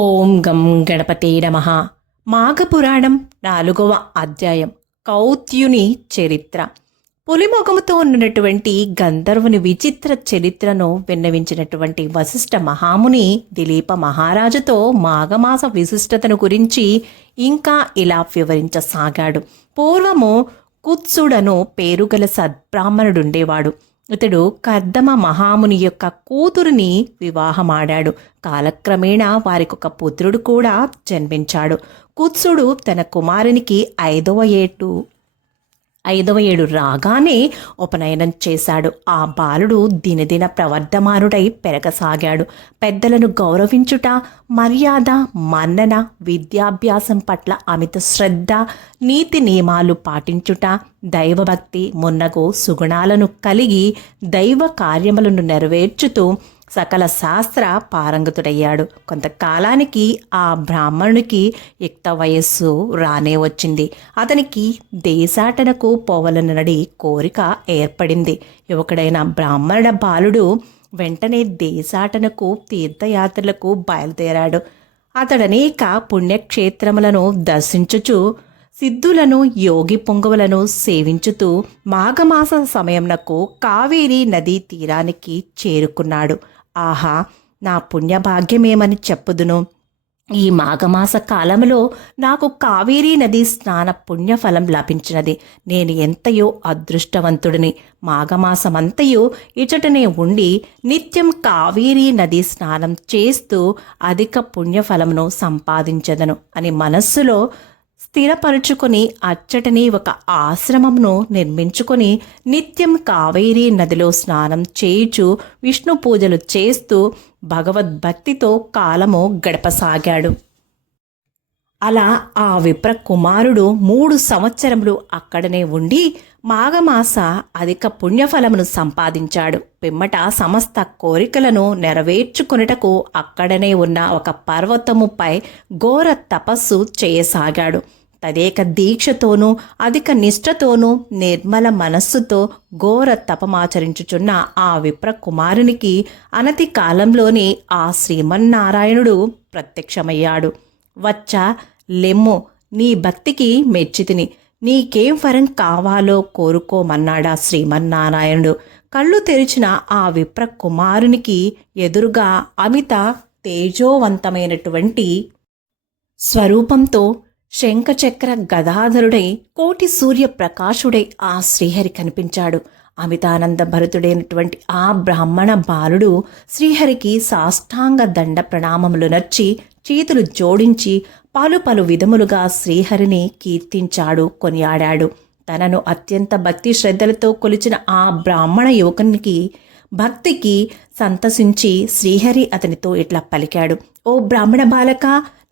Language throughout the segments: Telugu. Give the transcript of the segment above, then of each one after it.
ఓం గం గణపతే నమః. మాఘపురాణం 4వ అధ్యాయం. కౌత్యుని చరిత్ర. పులిమొగముతో ఉన్నటువంటి గంధర్వుని విచిత్ర చరిత్రను విన్నవించినటువంటి వశిష్ఠ మహాముని దిలీప మహారాజుతో మాఘమాస విశిష్టతను గురించి ఇంకా ఇలా వివరించసాగాడు. పూర్వము కుత్సుడను పేరుగల సద్బ్రాహ్మణుడుండేవాడు. ఇతడు కర్దమ మహాముని యొక్క కూతురిని వివాహమాడాడు. కాలక్రమేణా వారికొక పుత్రుడు కూడా జన్మించాడు. కుత్సుడు తన కుమారునికి ఐదవ ఏడు రాగానే ఉపనయనం చేశాడు. ఆ బాలుడు దినదిన ప్రవర్ధమానుడై పెరగసాగాడు. పెద్దలను గౌరవించుట, మర్యాద, మన్నన, విద్యాభ్యాసం పట్ల అమిత శ్రద్ధ, నీతి నియమాలు పాటించుట, దైవభక్తి మున్నగు సుగుణాలను కలిగి దైవ కార్యములను నెరవేర్చుతూ సకల శాస్త్ర పారంగతుడయ్యాడు. కొంతకాలానికి ఆ బ్రాహ్మణునికి యుక్త వయస్సు రానే వచ్చింది. అతనికి దేశాటనకు పోవలనడి కోరిక ఏర్పడింది. యువకుడైన బ్రాహ్మణ బాలుడు వెంటనే దేశాటనకు తీర్థయాత్రలకు బయలుదేరాడు. అతడనేక పుణ్యక్షేత్రములను దర్శించుచు సిద్ధులను, యోగి పొంగువలను సేవించుతూ మాఘమాస సమయంనకు కావేరీ నదీ తీరానికి చేరుకున్నాడు. ఆహా, నా పుణ్యభాగ్యమేమని చెప్పుదును. ఈ మాఘమాస కాలంలో నాకు కావేరీ నదీ స్నాన పుణ్యఫలం లభించినది. నేను ఎంతయో అదృష్టవంతుడిని. మాఘమాసమంతయు ఇచటనే ఉండి నిత్యం కావేరీ నదీ స్నానం చేస్తూ అధిక పుణ్యఫలమును సంపాదించదను అని మనస్సులో స్థిరపరుచుకొని అచ్చటని ఒక ఆశ్రమంను నిర్మించుకొని నిత్యం కావేరీ నదిలో స్నానం చేయుచు విష్ణు పూజలు చేస్తూ భగవద్భక్తితో కాలము గడపసాగాడు. అలా ఆ విప్ర కుమారుడు 3 సంవత్సరములు అక్కడనే ఉండి మాఘమాస అధిక పుణ్యఫలమును సంపాదించాడు. పిమ్మట సమస్త కోరికలను నెరవేర్చుకొనుటకు అక్కడనే ఉన్న ఒక పర్వతముపై ఘోర తపస్సు చేయసాగాడు. తదేక దీక్షతోనూ అధిక నిష్ఠతోనూ నిర్మల మనస్సుతో ఘోర తపమాచరించుచున్న ఆ విప్ర కుమారునికి అనతి కాలంలోనే ఆ శ్రీమన్నారాయణుడు ప్రత్యక్షమయ్యాడు. వచ్చా, లెమ్ము, నీ భక్తికి మెచ్చితిని. నీకేం వరం కావాలో కోరుకోమన్నాడా శ్రీమన్నారాయణుడు. కళ్ళు తెరిచిన ఆ విప్ర కుమారునికి ఎదురుగా అమిత తేజోవంతమైనటువంటి స్వరూపంతో శంఖచక్ర గదాధరుడై కోటి సూర్య ప్రకాశుడై ఆ శ్రీహరి కనిపించాడు. అమితానంద భరితుడైనటువంటి ఆ బ్రాహ్మణ బాలుడు శ్రీహరికి సాష్టాంగ దండ ప్రణామములు నర్చి చేతులు జోడించి పలు విధములుగా శ్రీహరిని కీర్తించాడు, కొనియాడాడు. తనను అత్యంత భక్తి శ్రద్ధలతో కొలిచిన ఆ బ్రాహ్మణ యువకునికి భక్తికి సంతసించి శ్రీహరి అతనితో ఇట్లా పలికాడు. ఓ బ్రాహ్మణ బాలక,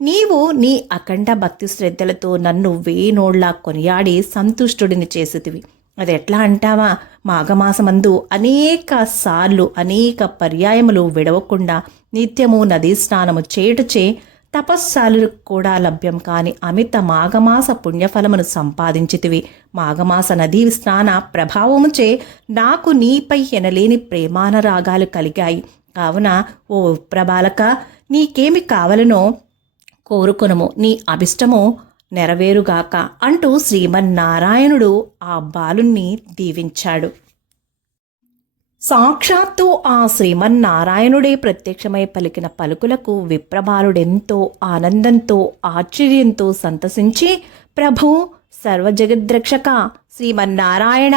నీవు నీ అఖండ భక్తి శ్రద్ధలతో నన్ను వేనోళ్లా కొనియాడి సంతుష్టుడిని చేసితివి. అది ఎట్లా అంటావా? మాఘమాసమందు అనేక సార్లు అనేక పర్యాయములు విడవకుండా నిత్యము నదీ స్నానము చేయుటచే తపస్సాలు కూడా లభ్యం కాని అమిత మాఘమాస పుణ్యఫలమును సంపాదించితివి. మాఘమాస నదీ స్నాన ప్రభావముచే నాకు నీపై ఎనలేని ప్రేమానరాగాలు కలిగాయి. కావున ఓ ప్రభాలక, నీకేమి కావలనో కోరుకొనుము, నీ అభిష్టము నెరవేరుగాక అంటూ శ్రీమన్నారాయణుడు ఆ బాలుణ్ణి దీవించాడు. సాక్షాత్తు ఆ శ్రీమన్నారాయణుడే ప్రత్యక్షమై పలికిన పలుకులకు విప్రబాలుడెంతో ఆనందంతో ఆశ్చర్యంతో సంతసించి, ప్రభు, సర్వజగద్రక్షక, శ్రీమన్నారాయణ,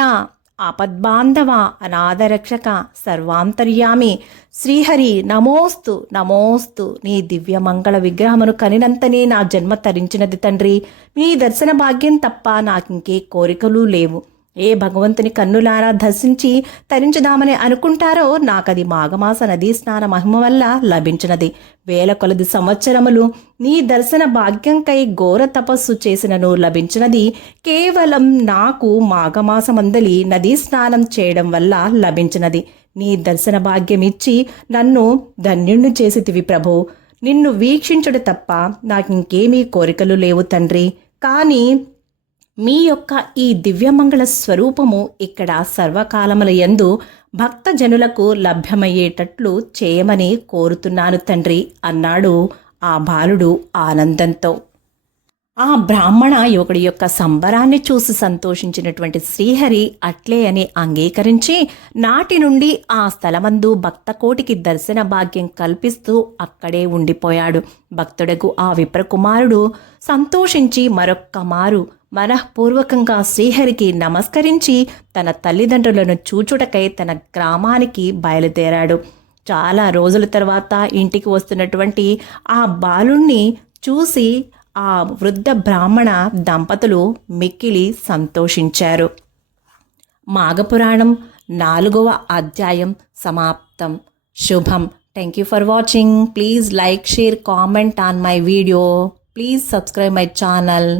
ఆపద్బాంధవ, అనాథరక్షక, సర్వాంతర్యామి శ్రీహరి, నమోస్తు నమోస్తు. నీ దివ్యమంగళ విగ్రహమును కనినంతనే నా జన్మ తరించినది తండ్రి. నీ దర్శన భాగ్యం తప్ప నాకింకే కోరికలు లేవు. ఏ భగవంతుని కన్నులారా దర్శించి తరించుదామని అనుకుంటారో నాకది మాఘమాస నదీ స్నాన మహిమ వల్ల లభించినది. వేల కొలది సంవత్సరములు నీ దర్శన భాగ్యంకై ఘోర తపస్సు చేసినను లభించినది కేవలం నాకు మాఘమాసమందలి నదీ స్నానం చేయడం వల్ల లభించినది. నీ దర్శన భాగ్యమిచ్చి నన్ను ధన్యుణ్ణి చేసితివి ప్రభు. నిన్ను వీక్షించుడు తప్ప నాకింకేమీ కోరికలు లేవు తండ్రి. కానీ మీ యొక్క ఈ దివ్యమంగళ స్వరూపము ఇక్కడ సర్వకాలముల యందు భక్తజనులకు లభ్యమయ్యేటట్లు చేయమని కోరుతున్నాను తండ్రి అన్నాడు ఆ బాలుడు ఆనందంతో. ఆ బ్రాహ్మణ యువకుడి యొక్క సంబరాన్ని చూసి సంతోషించినటువంటి శ్రీహరి అట్లే అని అంగీకరించి నాటి నుండి ఆ స్థలమందు భక్తకోటికి దర్శన భాగ్యం కల్పిస్తూ అక్కడే ఉండిపోయాడు. భక్తుడకు ఆ విప్రకుమారుడు సంతోషించి మరొక్క మారు మనఃపూర్వకంగా శ్రీహరికి నమస్కరించి తన తల్లిదండ్రులను చూచుటకై తన గ్రామానికి బయలుదేరాడు. చాలా రోజుల తర్వాత ఇంటికి వస్తున్నటువంటి ఆ బాలుణ్ణి చూసి ఆ వృద్ధ బ్రాహ్మణ దంపతులు మిక్కిలి సంతోషించారు. మాఘపురాణం 4వ అధ్యాయం సమాప్తం. శుభం. Thank you for watching. Please like, share, comment on my video. Please subscribe my channel.